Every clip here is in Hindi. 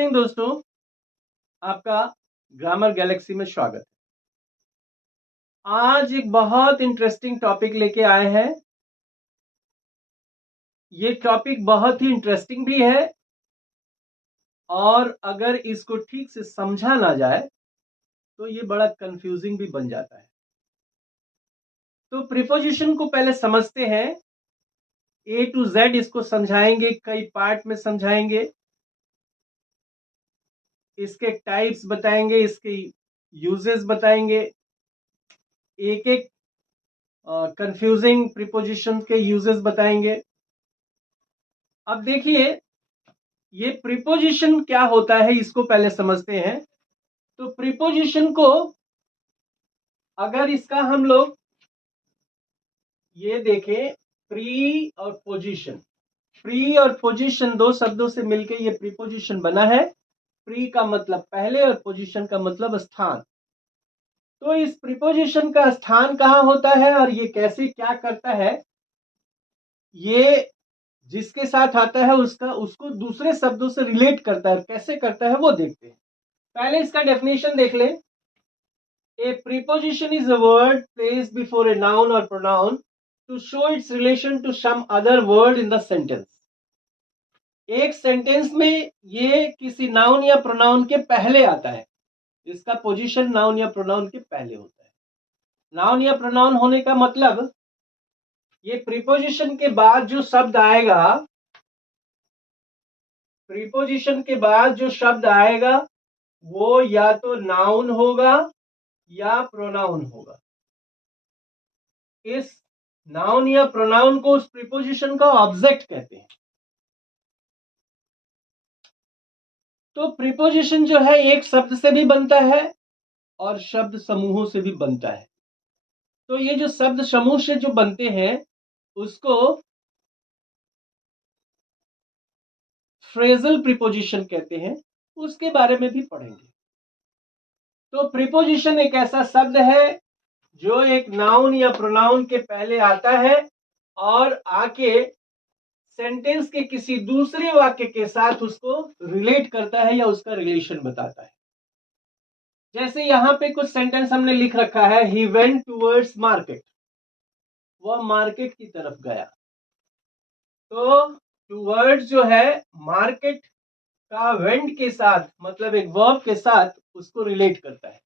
इवनिंग दोस्तों, आपका ग्रामर गैलेक्सी में स्वागत है। आज एक बहुत इंटरेस्टिंग टॉपिक लेके आए हैं। ये टॉपिक बहुत ही इंटरेस्टिंग भी है और अगर इसको ठीक से समझा ना जाए तो ये बड़ा कंफ्यूजिंग भी बन जाता है। तो प्रीपोजिशन को पहले समझते हैं, ए टू जेड इसको समझाएंगे, कई पार्ट में समझाएंगे, इसके टाइप्स बताएंगे, इसके यूजेस बताएंगे, एक एक कंफ्यूजिंग प्रीपोजिशन के यूजेस बताएंगे। अब देखिए, ये प्रीपोजिशन क्या होता है इसको पहले समझते हैं। तो प्रीपोजिशन को अगर इसका हम लोग ये देखें, प्री और पोजीशन, प्री और पोजीशन दो शब्दों से मिलकर ये प्रीपोजिशन बना है। प्री का मतलब पहले और पोजीशन का मतलब स्थान। तो इस प्रीपोजिशन का स्थान कहाँ होता है और ये कैसे क्या करता है, ये जिसके साथ आता है उसको दूसरे शब्दों से रिलेट करता है, कैसे करता है वो देखते हैं। पहले इसका डेफिनेशन देख लें। A preposition is a word placed before a noun or pronoun to show its relation to some other word in the sentence. एक सेंटेंस में ये किसी नाउन या प्रोनाउन के पहले आता है। इसका पोजीशन नाउन या प्रोनाउन के पहले होता है। नाउन या प्रोनाउन होने का मतलब ये प्रीपोजिशन के बाद जो शब्द आएगा, प्रीपोजिशन के बाद जो शब्द आएगा वो या तो नाउन होगा या प्रोनाउन होगा। इस नाउन या प्रोनाउन को उस प्रीपोजिशन का ऑब्जेक्ट कहते हैं। तो प्रीपोजिशन जो है एक शब्द से भी बनता है और शब्द समूहों से भी बनता है। तो ये जो शब्द समूह से जो बनते हैं उसको फ्रेजल प्रीपोजिशन कहते हैं, उसके बारे में भी पढ़ेंगे। तो प्रीपोजिशन एक ऐसा शब्द है जो एक नाउन या प्रोनाउन के पहले आता है और आके सेंटेंस के किसी दूसरे वाक्य के साथ उसको रिलेट करता है या उसका रिलेशन बताता है। जैसे यहां पे कुछ सेंटेंस हमने लिख रखा है, ही वेंट टूवर्ड्स मार्केट, वह मार्केट की तरफ गया। तो टूवर्ड्स जो है मार्केट का वेंट के साथ मतलब एक वर्ब के साथ उसको रिलेट करता है।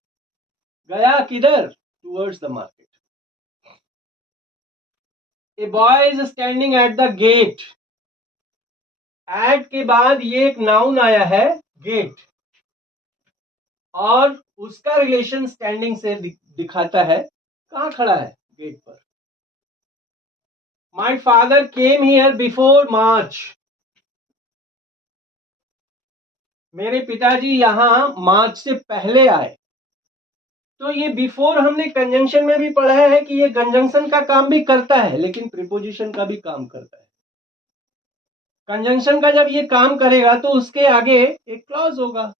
गया किधर? Towards the market. A boy is standing at the gate, at के बाद ये एक नाउन आया है गेट और उसका रिलेशन स्टैंडिंग से दिखाता है। कहां खड़ा है? गेट पर। My father came here before March, मेरे पिताजी यहां मार्च से पहले आए। तो ये बिफोर हमने कंजंक्शन में भी पढ़ा है कि ये कंजंक्शन का काम भी करता है लेकिन प्रीपोजिशन का भी काम करता है। कंजंक्शन का जब ये काम करेगा तो उसके आगे एक क्लॉज होगा,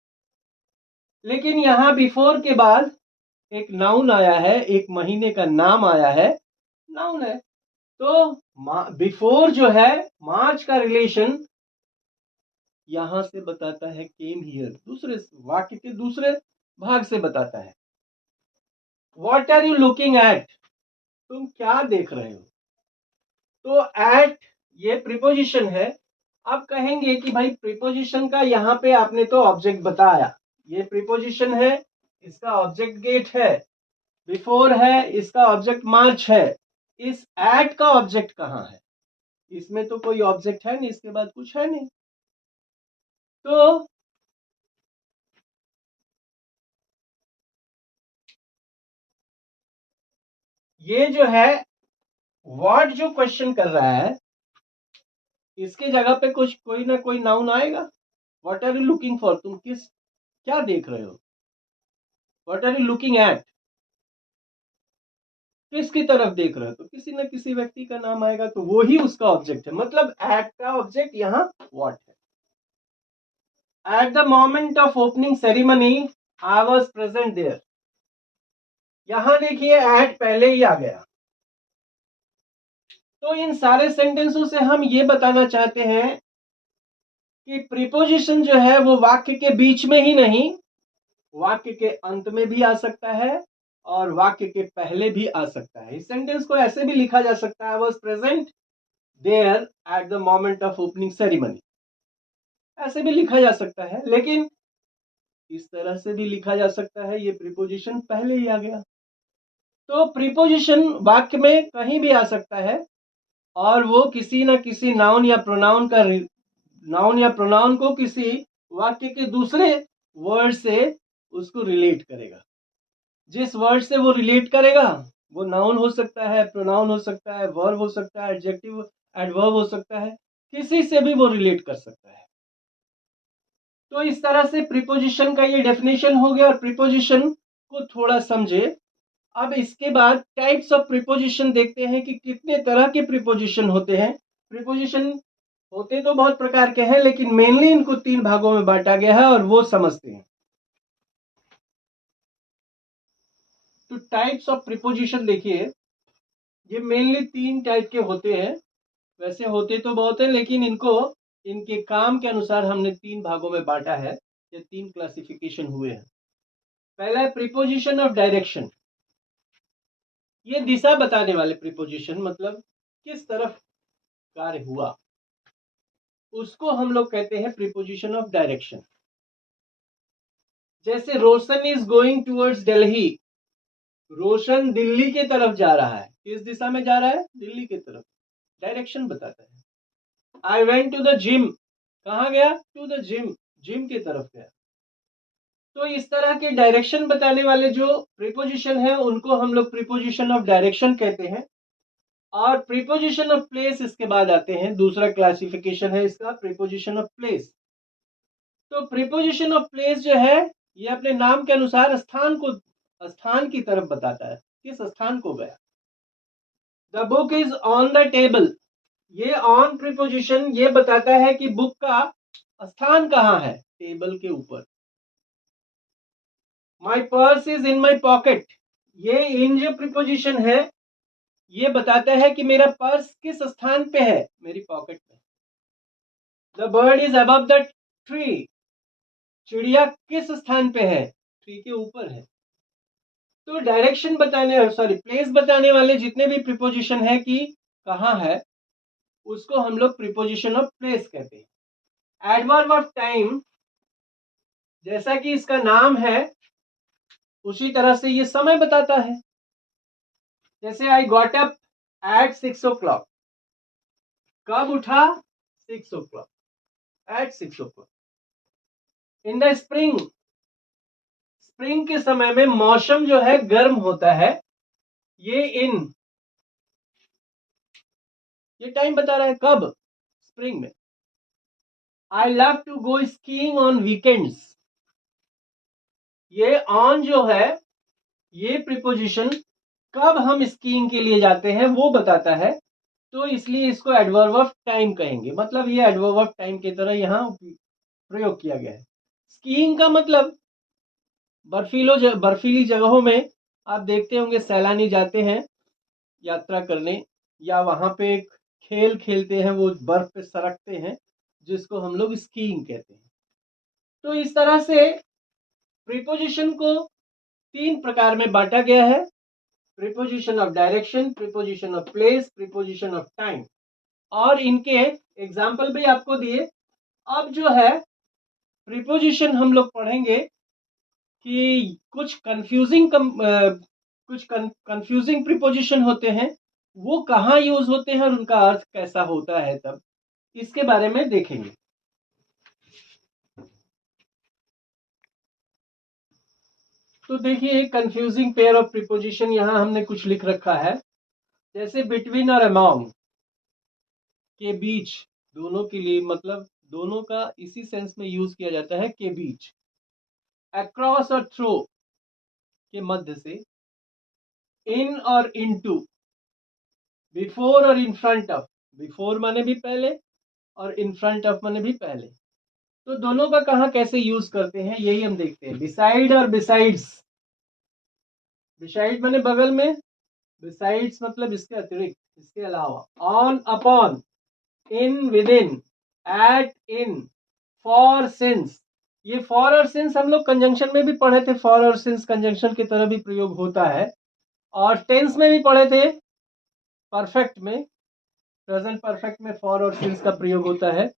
लेकिन यहां बिफोर के बाद एक नाउन आया है, एक महीने का नाम आया है, नाउन है। तो बिफोर जो है मार्च का रिलेशन यहां से बताता है केम हियर, दूसरे वाक्य के दूसरे भाग से बताता है। What are you looking at, तुम क्या देख रहे हो? तो एट ये प्रीपोजिशन है। अब कहेंगे कि भाई प्रीपोजिशन का यहाँ पे आपने तो ऑब्जेक्ट बताया, ये प्रीपोजिशन है, इसका ऑब्जेक्ट गेट है, बिफोर है, इसका ऑब्जेक्ट मार्च है। इस एट का ऑब्जेक्ट कहाँ है? इसमें तो कोई ऑब्जेक्ट है नहीं, इसके बाद कुछ है नहीं। तो ये जो है व्हाट जो क्वेश्चन कर रहा है, इसके जगह पे कुछ कोई ना कोई नाउन आएगा। What are you looking for, तुम क्या देख रहे हो? What are you looking at, किसकी तरफ देख रहे हो? तो किसी न किसी व्यक्ति का नाम आएगा, तो वो ही उसका ऑब्जेक्ट है। मतलब एट का ऑब्जेक्ट यहाँ व्हाट है। At the moment of opening ceremony I was present there, यहां देखिए एट पहले ही आ गया। तो इन सारे सेंटेंसों से हम ये बताना चाहते हैं कि प्रीपोजिशन जो है वो वाक्य के बीच में ही नहीं, वाक्य के अंत में भी आ सकता है और वाक्य के पहले भी आ सकता है। इस सेंटेंस को ऐसे भी लिखा जा सकता है, I was present there at the moment of opening ceremony, ऐसे भी लिखा जा सकता है। लेकिन इस तरह से भी लिखा जा सकता है, ये प्रीपोजिशन पहले ही आ गया। तो प्रीपोजिशन वाक्य में कहीं भी आ सकता है और वो किसी न किसी नाउन या प्रोनाउन को किसी वाक्य के दूसरे वर्ड से उसको रिलेट करेगा। जिस वर्ड से वो रिलेट करेगा वो नाउन हो सकता है, प्रोनाउन हो सकता है, वर्ब हो सकता है, एडजेक्टिव एडवर्ब हो सकता है, किसी से भी वो रिलेट कर सकता है। तो इस तरह से प्रीपोजिशन का ये डेफिनेशन हो गया। और प्रीपोजिशन को थोड़ा समझे। अब इसके बाद टाइप्स ऑफ प्रीपोजिशन देखते हैं कि कितने तरह के प्रीपोजिशन होते हैं। प्रीपोजिशन होते तो बहुत प्रकार के हैं, लेकिन मेनली इनको 3 भागों में बांटा गया है और वो समझते हैं। तो टाइप्स ऑफ प्रीपोजिशन देखिए, ये मेनली 3 टाइप के होते हैं। वैसे होते तो बहुत है, लेकिन इनको इनके काम के अनुसार हमने 3 भागों में बांटा है। ये 3 क्लासिफिकेशन हुए हैं। पहला है प्रीपोजिशन ऑफ डायरेक्शन। ये दिशा बताने वाले प्रीपोजिशन, मतलब किस तरफ कार्य हुआ, उसको हम लोग कहते हैं प्रीपोजिशन ऑफ डायरेक्शन। जैसे रोशन इज गोइंग टूवर्ड्स दिल्ली, रोशन दिल्ली की तरफ जा रहा है। किस दिशा में जा रहा है? दिल्ली की तरफ। डायरेक्शन बताता है। I went to the gym, कहाँ गया? टू द जिम, जिम की तरफ गया। तो इस तरह के डायरेक्शन बताने वाले जो प्रीपोजिशन है उनको हम लोग प्रीपोजिशन ऑफ डायरेक्शन कहते हैं। और प्रीपोजिशन ऑफ प्लेस इसके बाद आते हैं। दूसरा क्लासिफिकेशन है इसका प्रीपोजिशन ऑफ प्लेस। तो प्रीपोजिशन ऑफ प्लेस जो है ये अपने नाम के अनुसार स्थान की तरफ बताता है, किस स्थान को गया। The book is on the table, ये ऑन प्रीपोजिशन ये बताता है कि बुक का स्थान कहाँ है, टेबल के ऊपर। माई purse is in my pocket, ये इन जो प्रीपोजिशन है ये बताता है कि मेरा पर्स किस स्थान पे है, मेरी पॉकेट में। The bird is above the tree, चिड़िया किस स्थान पे है, ट्री के ऊपर है। तो डायरेक्शन बताने प्लेस बताने वाले जितने भी प्रीपोजिशन है कि कहाँ है, उसको हम लोग प्रीपोजिशन ऑफ प्लेस कहते हैं। एडवर्ब ऑफ टाइम, जैसा कि इसका नाम है उसी तरह से ये समय बताता है। जैसे I got up at 6 o'clock, कब उठा? 6 o'clock, at 6 o'clock। In the spring, spring के समय में मौसम जो है गर्म होता है, ये टाइम बता रहा है कब, स्प्रिंग में। I love to go skiing on weekends, ये ऑन जो है ये प्रीपोजिशन कब हम स्कीइंग के लिए जाते हैं वो बताता है। तो इसलिए इसको एडवर्ब ऑफ टाइम कहेंगे, मतलब ये एडवर्ब ऑफ टाइम की तरह यहाँ प्रयोग किया गया है। स्कीइंग का मतलब बर्फीली जगहों में आप देखते होंगे सैलानी जाते हैं यात्रा करने, या वहां पे खेल खेलते हैं, वो बर्फ पे सरकते हैं, जिसको हम लोग स्कीइंग कहते हैं। तो इस तरह से प्रीपोजिशन को 3 प्रकार में बांटा गया है। Preposition of direction, preposition of place, preposition of time. और इनके एग्जाम्पल भी आपको दिए। अब जो है प्रीपोजिशन हम लोग पढ़ेंगे कि कुछ कंफ्यूजिंग प्रीपोजिशन होते हैं, वो कहाँ यूज होते हैं और उनका अर्थ कैसा होता है, तब इसके बारे में देखेंगे। तो देखिए कंफ्यूजिंग पेयर ऑफ प्रीपोजिशन यहाँ हमने कुछ लिख रखा है। जैसे बिटवीन और अमॉन्ग, के बीच, दोनों के लिए, मतलब दोनों का इसी सेंस में यूज किया जाता है, के बीच। अक्रॉस और थ्रू, के मध्य से। इन और इनटू, बिफोर और इन फ्रंट ऑफ, बिफोर माने भी पहले और इन फ्रंट ऑफ माने भी पहले। तो दोनों का कहाँ कैसे यूज करते हैं यही हम देखते हैं। बिसाइड और बिसाइड्स, बिसाइड माने बगल में, बिसाइड्स मतलब इसके अतिरिक्त, इसके अलावा। On upon, in with in, at in, for since, ये फॉर और सिंस हम लोग कंजंक्शन में भी पढ़े थे, फॉर और सिंस कंजंक्शन की तरह भी प्रयोग होता है, और टेंस में भी पढ़े थे, परफेक्ट में, प्रेजेंट परफेक्ट में फॉर और सिंस का प्रयोग होता है।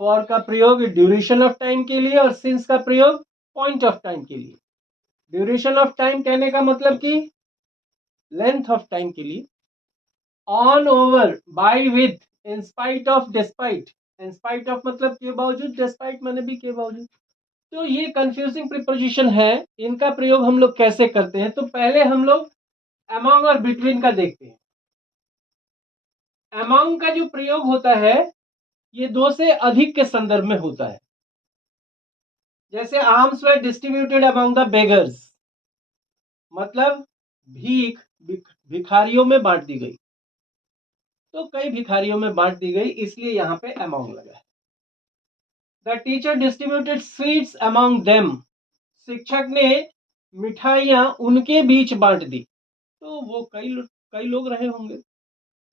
फॉर का प्रयोग ड्यूरेशन ऑफ टाइम के लिए और सिंस का प्रयोग पॉइंट ऑफ टाइम के लिए। ड्यूरेशन ऑफ टाइम कहने का मतलब कि लेंथ ऑफ टाइम के लिए। On, over, by, with, in spite of, despite, in spite of मतलब के बावजूद, डिस्पाइट माने भी के बावजूद। तो ये कंफ्यूजिंग प्रीपोजिशन है, इनका प्रयोग हम लोग कैसे करते हैं? तो पहले हम लोग अमंग और बिटवीन का देखते हैं। अमंग का जो प्रयोग होता है ये दो से अधिक के संदर्भ में होता है। जैसे arms were distributed among the beggars, मतलब भीख भिखारियों में बांट दी गई, तो कई भिखारियों में बांट दी गई, इसलिए यहां पे अमंग लगा है। The teacher distributed sweets among them, शिक्षक ने मिठाइयां उनके बीच बांट दी, तो वो कई लोग रहे होंगे,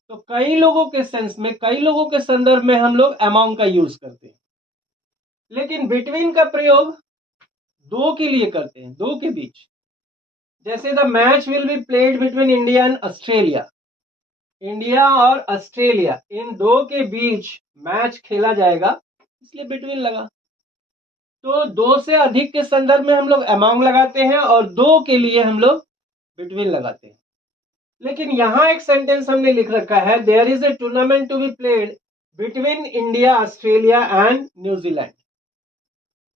तो कई लोगों के सेंस में, कई लोगों के संदर्भ में हम लोग अमंग का यूज करते हैं। लेकिन बिटवीन का प्रयोग दो के लिए करते हैं, दो के बीच। जैसे the match will be played between India and Australia, India और ऑस्ट्रेलिया इन दो के बीच मैच खेला जाएगा, इसलिए बिटवीन लगा। तो दो से अधिक के संदर्भ में हम लोग अमंग लगाते हैं और दो के लिए हम लोग बिटवीन लगाते हैं। लेकिन यहां एक सेंटेंस हमने लिख रखा है, there is a tournament to be played between India, Australia and New Zealand.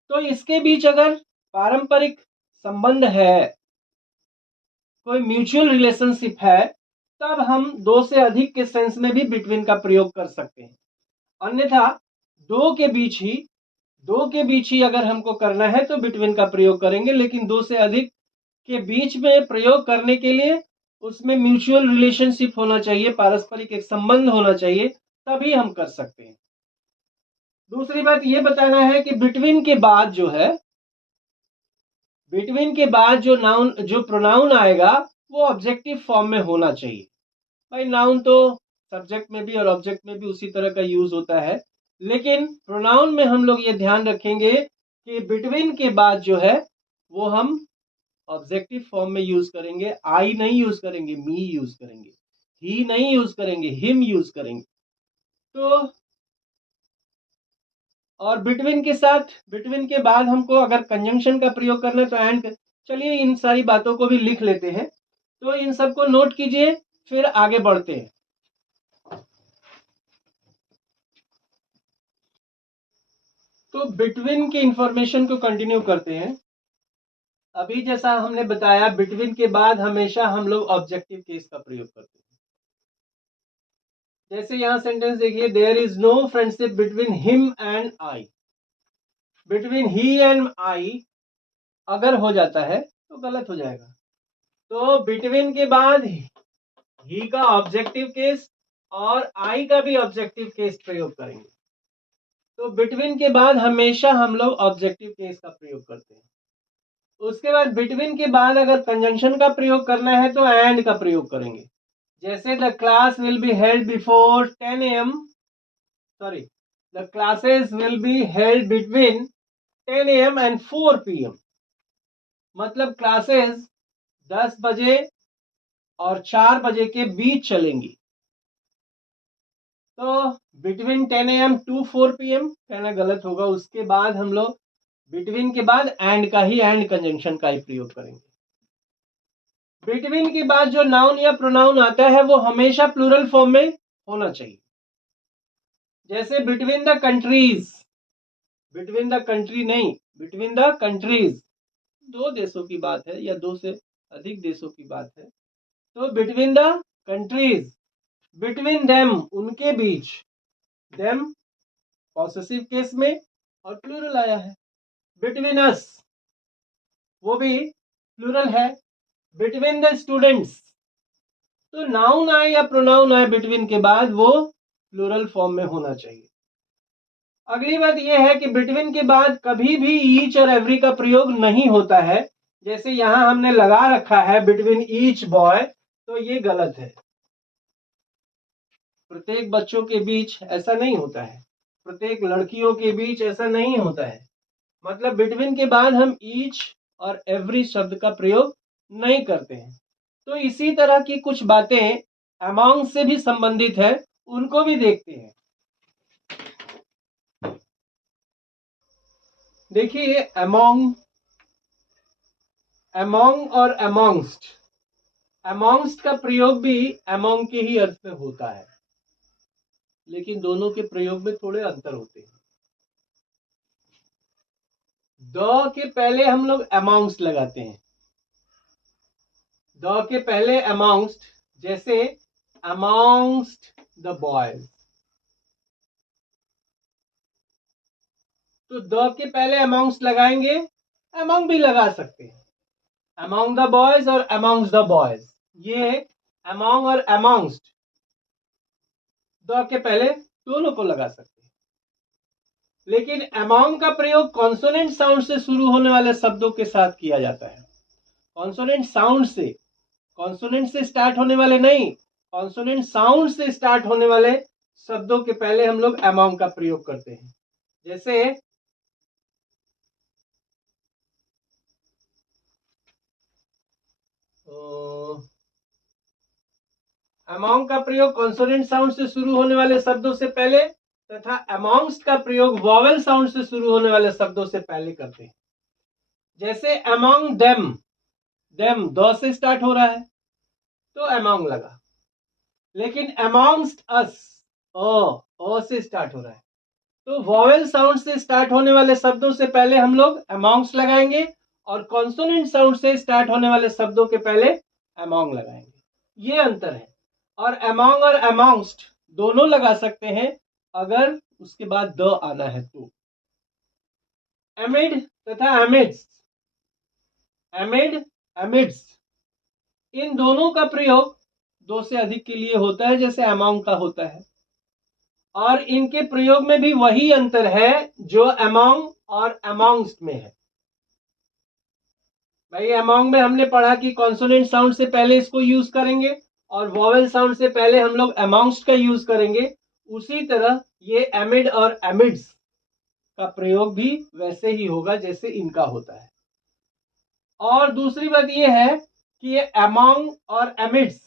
तो इसके बीच अगर पारंपरिक संबंध है, कोई म्यूचुअल रिलेशनशिप है, तब हम दो से अधिक के सेंस में भी बिटवीन का प्रयोग कर सकते हैं। अन्यथा दो के बीच ही अगर हमको करना है तो बिटवीन का प्रयोग करेंगे। लेकिन दो से अधिक के बीच में प्रयोग करने के लिए उसमें म्यूचुअल रिलेशनशिप होना चाहिए, पारस्परिक एक संबंध होना चाहिए, तभी हम कर सकते हैं। दूसरी बात यह बताना है कि बिटवीन के बाद जो है, बिटवीन के बाद जो नाउन, जो प्रोनाउन आएगा वो ऑब्जेक्टिव फॉर्म में होना चाहिए। भाई नाउन तो सब्जेक्ट में भी और ऑब्जेक्ट में भी उसी तरह का यूज होता है, लेकिन प्रोनाउन में हम लोग ये ध्यान रखेंगे कि बिटवीन के बाद जो है वो हम ऑब्जेक्टिव फॉर्म में यूज करेंगे। आई नहीं यूज करेंगे, मी यूज करेंगे, ही नहीं यूज करेंगे, हिम यूज करेंगे। तो और बिटवीन के साथ, बिटवीन के बाद हमको अगर कंजंक्शन का प्रयोग करना है तो एंड। चलिए इन सारी बातों को भी लिख लेते हैं, तो इन सबको नोट कीजिए, फिर आगे बढ़ते हैं। तो बिटवीन की इंफॉर्मेशन को कंटिन्यू करते हैं। अभी जैसा हमने बताया, बिटवीन के बाद हमेशा हम लोग ऑब्जेक्टिव केस का प्रयोग करते हैं। जैसे यहां सेंटेंस देखिए, there is no friendship between him and I. Between he and I अगर हो जाता है तो गलत हो जाएगा। तो बिटवीन के बाद ही का ऑब्जेक्टिव केस और आई का भी ऑब्जेक्टिव केस प्रयोग करेंगे। तो बिटवीन के बाद हमेशा हम लोग ऑब्जेक्टिव केस का प्रयोग करते हैं। उसके बाद बिटवीन के बाद अगर कंजंक्शन का प्रयोग करना है तो एंड का प्रयोग करेंगे। जैसे the class will be held before 10 AM, sorry, the classes will be held between 10 AM and 4 PM, मतलब क्लासेस 10 बजे और 4 बजे के बीच चलेंगी। तो बिटवीन 10 AM टू 4 PM कहना गलत होगा। उसके बाद हम लोग बिटवीन के बाद एंड का ही, एंड कंजंक्शन का ही प्रयोग करेंगे। बिटवीन के बाद जो नाउन या प्रोनाउन आता है वो हमेशा प्लूरल फॉर्म में होना चाहिए। जैसे between the countries, between the country नहीं, बिटवीन द कंट्रीज, दो देशों की बात है या दो से अधिक देशों की बात है, तो between the countries. Between them उनके बीच, देम पॉसेसिव केस में और प्लूरल आया है। बिटवीन अस वो भी प्लूरल है। बिटवीन द स्टूडेंट्स, तो नाउन आए या प्रोनाउन आए बिटवीन के बाद वो प्लूरल फॉर्म में होना चाहिए। अगली बात यह है कि बिटवीन के बाद कभी भी ईच और एवरी का प्रयोग नहीं होता है। जैसे यहां हमने लगा रखा है बिटवीन ईच बॉय, तो ये गलत है। प्रत्येक बच्चों के बीच ऐसा नहीं होता है। प्रत्येक लड़कियों के बीच ऐसा नहीं होता है। मतलब बिटवीन के बाद हम ईच और एवरी शब्द का प्रयोग नहीं करते हैं। तो इसी तरह की कुछ बातें अमॉन्ग से भी संबंधित है, उनको भी देखते हैं। देखिए अमॉन्ग, अमॉन्ग और अमॉन्ग्स्ट, अमॉन्ग्स्ट का प्रयोग भी अमॉन्ग के ही अर्थ में होता है, लेकिन दोनों के प्रयोग में थोड़े अंतर होते हैं। द के पहले हम लोग अमॉन्ग्स्ट लगाते हैं, द के पहले अमॉन्ग्स्ट, जैसे अमॉन्ग्स्ट द बॉयज। तो द के पहले अमॉन्ग्स्ट लगाएंगे, अमॉन्ग भी लगा सकते हैं, अमॉन्ग द बॉयज और अमॉन्ग्स द बॉयज, ये अमॉन्ग और अमॉन्ग्स्ट द के पहले दोनों को लगा सकते हैं। लेकिन अमॉन्ग का प्रयोग कॉन्सोनेंट साउंड से शुरू होने वाले शब्दों के साथ किया जाता है। कॉन्सोनेंट साउंड से, कॉन्सोनेंट से स्टार्ट होने वाले नहीं, कॉन्सोनेंट साउंड से स्टार्ट होने वाले शब्दों के पहले हम लोग अमॉन्ग का प्रयोग करते हैं। जैसे अमॉन्ग का प्रयोग कॉन्सोनेंट साउंड से शुरू होने वाले शब्दों से पहले तथा अमॉन्ग्स्ट का प्रयोग वॉवेल साउंड से शुरू होने वाले शब्दों से पहले करते हैं। जैसे अमॉन्ग देम, देम द से स्टार्ट हो रहा है तो अमॉन्ग लगा, लेकिन अमॉन्ग्स्ट अस ओ से स्टार्ट हो रहा है, तो वॉवेल साउंड से स्टार्ट होने वाले शब्दों से पहले हम लोग अमॉन्ग्स्ट लगाएंगे और कॉन्सोनेंट साउंड से स्टार्ट होने वाले शब्दों के पहले अमॉन्ग लगाएंगे। ये अंतर है। और अमॉन्ग और अमॉन्ग्स्ट दोनों लगा सकते हैं अगर उसके बाद द आना है तो। एमिड तथा एमिड्स, एमिड एमिड्स, इन दोनों का प्रयोग दो से अधिक के लिए होता है जैसे अमॉन्ग का होता है, और इनके प्रयोग में भी वही अंतर है जो अमॉन्ग और अमॉन्ग्स्ट में है। भाई अमॉन्ग में हमने पढ़ा कि कॉन्सोनेंट साउंड से पहले इसको यूज करेंगे और वॉवेल साउंड से पहले हम लोग अमॉन्ग्स्ट का यूज करेंगे। उसी तरह ये एमिड और एमिड्स का प्रयोग भी वैसे ही होगा जैसे इनका होता है। और दूसरी बात यह है कि ये अमॉन्ग और एमिड्स,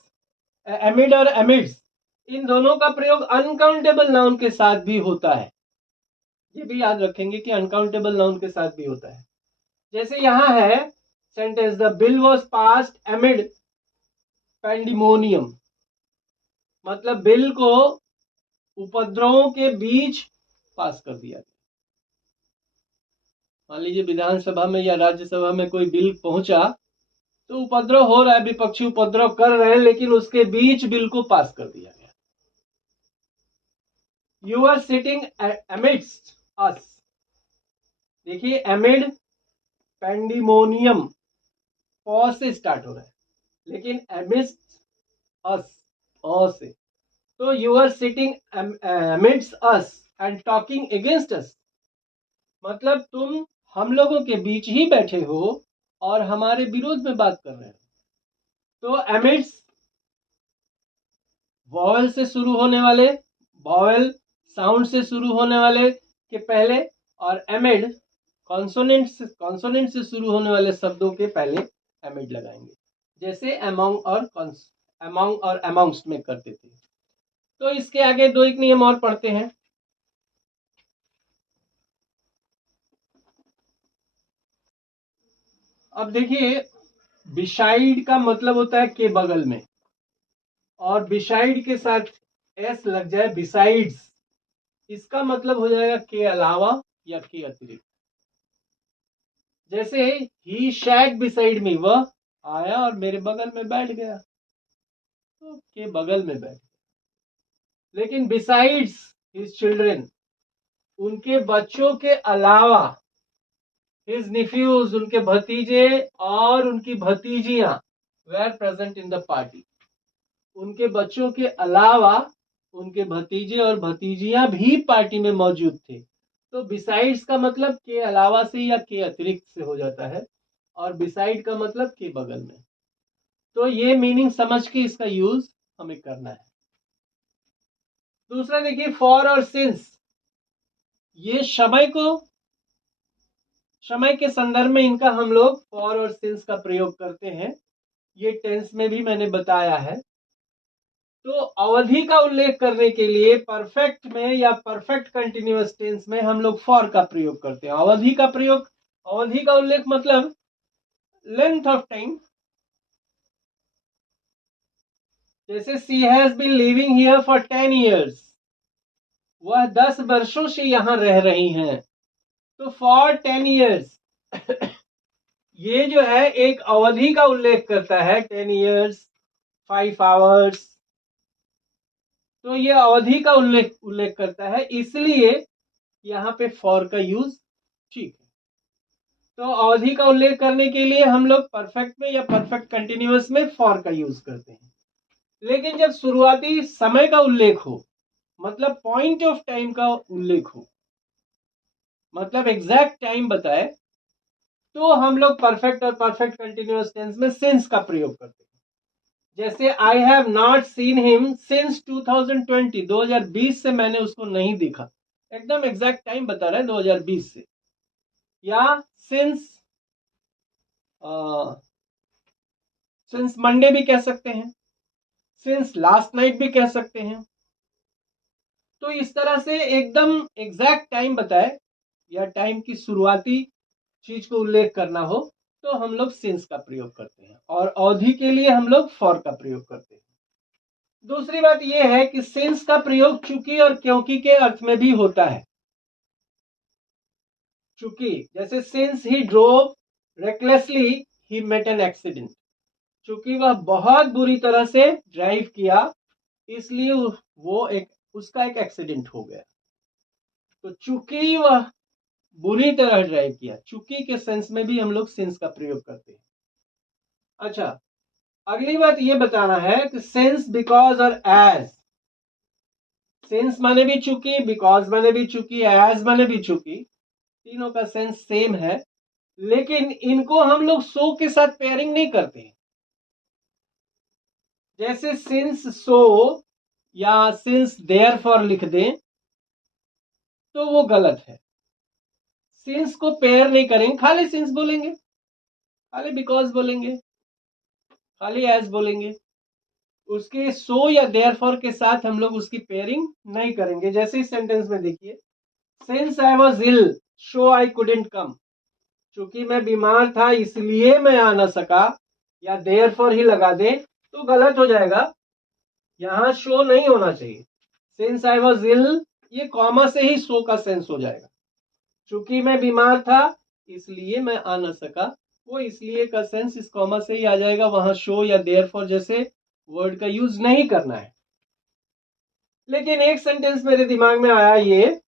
एमिड और एमिड्स, इन दोनों का प्रयोग अनकाउंटेबल नाउन के साथ भी होता है। ये भी याद रखेंगे कि अनकाउंटेबल नाउन के साथ भी होता है। जैसे यहां है sentence, the bill was passed एमिड pandemonium, मतलब बिल को उपद्रवों के बीच पास कर दिया। मान लीजिए विधानसभा में या राज्यसभा में कोई बिल पहुंचा तो उपद्रव हो रहा है, विपक्षी उपद्रव कर रहे हैं, लेकिन उसके बीच बिल को पास कर दिया गया। यू आर सिटिंग एमिड्स्ट अस, देखिए एमिड पैंडिमोनियम पॉ से स्टार्ट हो रहा है, लेकिन एमिड्स्ट अस अ से, तो you are sitting amidst us and talking against us, मतलब तुम हम लोगों के बीच ही बैठे हो और हमारे विरोध में बात कर रहे हो। तो एमिड्स वॉवेल से शुरू होने वाले, वॉवेल साउंड से शुरू होने वाले के पहले, और एमिड कॉन्सोनेंट से शुरू होने वाले शब्दों के पहले एमिड लगाएंगे, जैसे अमॉन्ग और अमॉन्ग्स्ट में करते थे। तो इसके आगे दो एक नियम और पढ़ते हैं। अब देखिए बिसाइड का मतलब होता है के बगल में, और बिसाइड के साथ एस लग जाए बिसाइड्स, इसका मतलब हो जाएगा के अलावा या के अतिरिक्त। जैसे ही सैट बिसाइड मी, वह आया और मेरे बगल में बैठ गया, तो के बगल में बैठ गया। लेकिन बिसाइड्स हिज चिल्ड्रन, उनके बच्चों के अलावा, हिज निफ्यूज, उनके भतीजे और उनकी भतीजियां, were present in the party, उनके बच्चों के अलावा उनके भतीजे और भतीजियां भी पार्टी में मौजूद थे। तो बिसाइड्स का मतलब के अलावा से या के अतिरिक्त से हो जाता है, और बिसाइड का मतलब के बगल में। तो ये मीनिंग समझ के इसका यूज हमें करना है। दूसरा देखिए फॉर और सिंस, ये समय के संदर्भ में इनका हम लोग फॉर और सिंस का प्रयोग करते हैं। ये टेंस में भी मैंने बताया है। तो अवधि का उल्लेख करने के लिए परफेक्ट में या परफेक्ट कंटिन्यूअस टेंस में हम लोग फॉर का प्रयोग करते हैं। अवधि का उल्लेख मतलब लेंथ ऑफ टाइम। जैसे she has been living here for 10 years, वह 10 वर्षों से यहां रह रही हैं। तो फॉर 10 years ये जो है एक अवधि का उल्लेख करता है। 10 years, 5 hours, तो ये अवधि का उल्लेख करता है, इसलिए यहाँ पे फॉर का यूज ठीक है। तो अवधि का उल्लेख करने के लिए हम लोग परफेक्ट में या परफेक्ट कंटिन्यूअस में फॉर का यूज करते हैं। लेकिन जब शुरुआती समय का उल्लेख हो, मतलब पॉइंट ऑफ टाइम का उल्लेख हो, मतलब एग्जैक्ट टाइम बताए, तो हम लोग परफेक्ट और परफेक्ट कंटिन्यूअस टेंस में सिंस का प्रयोग करते हैं। जैसे I have not seen him since 2020, 2020 से मैंने उसको नहीं देखा। एकदम एग्जैक्ट टाइम बता रहा है 2020 से। या सिंस मंडे भी कह सकते हैं, सिंस लास्ट नाइट भी कह सकते हैं। तो इस तरह से एकदम एग्जैक्ट टाइम बताए या टाइम की शुरुआती चीज को उल्लेख करना हो तो हम लोग सिंस का प्रयोग करते हैं, और अवधि के लिए हम लोग फॉर का प्रयोग करते हैं। दूसरी बात यह है कि सिंस का प्रयोग चूंकि और क्योंकि के अर्थ में भी होता है। चूंकि, जैसे since he drove recklessly he met an accident, चूंकि वह बहुत बुरी तरह से ड्राइव किया इसलिए उसका एक एक्सीडेंट हो गया। तो चूंकि वह बुरी तरह ड्राइव किया, चूंकि के सेंस में भी हम लोग सिंस का प्रयोग करते हैं। अच्छा, अगली बात ये बताना है कि सिंस, बिकॉज और एज। सिंस माने भी चूंकि, बिकॉज माने भी चूंकि, एज माने भी चूंकि, तीनों का सेंस सेम है, लेकिन इनको हम लोग सो के साथ पेयरिंग नहीं करते हैं। जैसे सिंस सो या सिंस देयरफॉर लिख दें तो वो गलत है। सिंस को पेयर नहीं करेंगे, खाली सिंस बोलेंगे, खाली बिकॉज बोलेंगे, खाली एज बोलेंगे। उसके सो या देयरफॉर के साथ हम लोग उसकी पेयरिंग नहीं करेंगे। जैसे इस सेंटेंस में देखिए, since I was ill so I couldn't come, चूंकि मैं बीमार था इसलिए मैं आ ना सका, या देयरफॉर ही लगा दे तो गलत हो जाएगा, यहां शो नहीं होना चाहिए। सिंस आई वॉज इल, ये कॉमा से ही सो का सेंस हो जाएगा। चूंकि मैं बीमार था इसलिए मैं आ ना सका, वो इसलिए का सेंस इस कॉमा से ही आ जाएगा, वहां शो या देयरफॉर जैसे वर्ड का यूज नहीं करना है। लेकिन एक सेंटेंस मेरे दिमाग में आया, ये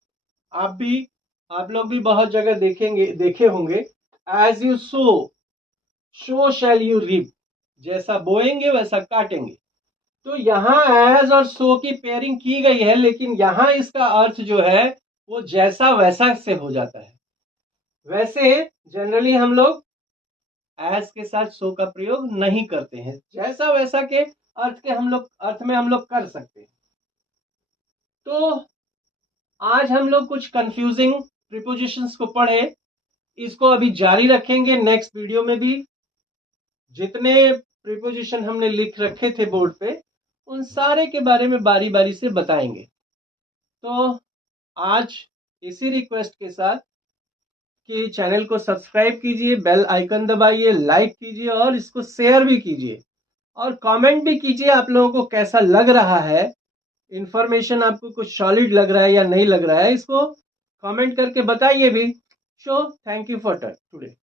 आप लोग भी बहुत जगह देखे होंगे, as you sow shall you reap, जैसा बोएंगे वैसा काटेंगे। तो यहाँ एज और सो की पेयरिंग की गई है, लेकिन यहाँ इसका अर्थ जो है वो जैसा वैसा से हो जाता है। वैसे जनरली हम लोग एज के साथ सो का प्रयोग नहीं करते हैं, जैसा वैसा के अर्थ में हम लोग कर सकते हैं। तो आज हम लोग कुछ कंफ्यूजिंग प्रीपोजिशंस को पढ़े, इसको अभी जारी रखेंगे नेक्स्ट वीडियो में भी। जितने प्रीपोजिशन हमने लिख रखे थे बोर्ड पे, उन सारे के बारे में बारी बारी से बताएंगे। तो आज इसी रिक्वेस्ट के साथ कि चैनल को सब्सक्राइब कीजिए, बेल आइकन दबाइए, लाइक कीजिए और इसको शेयर भी कीजिए, और कमेंट भी कीजिए आप लोगों को कैसा लग रहा है, इंफॉर्मेशन आपको कुछ सॉलिड लग रहा है या नहीं लग रहा है, इसको कमेंट करके बताइए भी। So thank you for today.